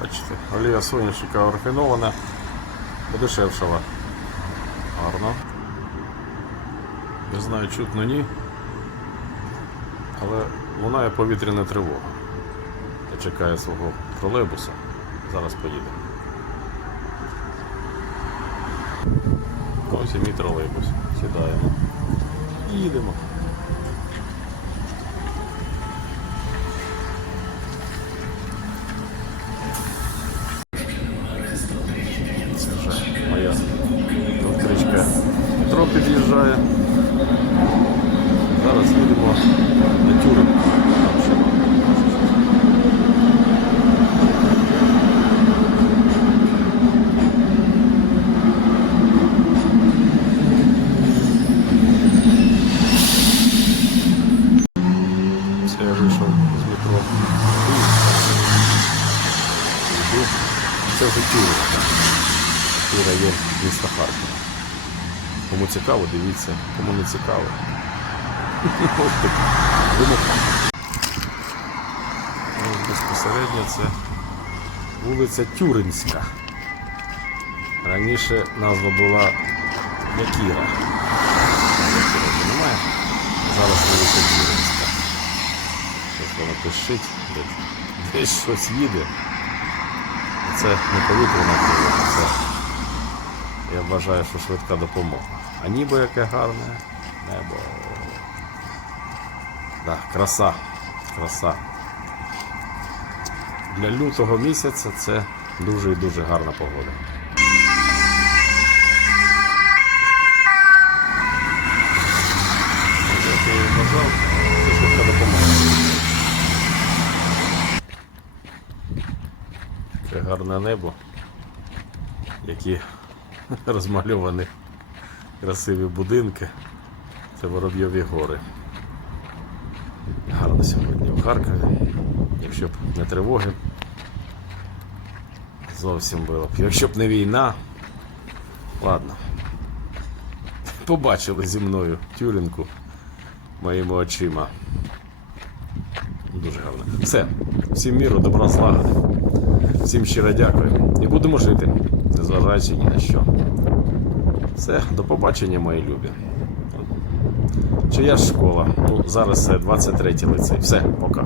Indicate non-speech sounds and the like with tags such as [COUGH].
Бачите, олія соняшника рафінована, подешевшала. Гарно. Не знаю, чутно ні. Але лунає повітряна тривога. Я чекаю свого тролейбуса. Зараз поїде. Ось і мій тролейбус. Сідаємо. І їдемо. Метро під'їжджає. Зараз їдемо на ще Це я з метро. Це вже Тюринг. Це район міста Харкова. Кому цікаво, дивіться. Кому не [LAUGHS] цікаво. Ось безпосередньо це вулиця Тюринська. Раніше назва була Якіра. Зараз вулиця Тюринська. Щось воно пишить, десь щось їде. Це не повітряна тривога, це я вважаю, що швидка допомога. А ніби яке гарне небо. Да, краса. Краса. Для лютого місяця це дуже і дуже гарна погода. Це. Гарне небо, які [LAUGHS] розмальовані красиві будинки. Це Воробйові гори. Гарно сьогодні в Харкові. Якщо б не тривоги, зовсім було б. Якщо б не війна, ладно. Побачили зі мною тюрінку моїми очима. Дуже гарно. Все. Всім міру, добра злагоди. Всім щиро дякую. І будемо жити, незважаючи ні на що. Все, до побачення, мої любі. Чия ж школа? Ну, зараз це 23 лицей. Все, пока.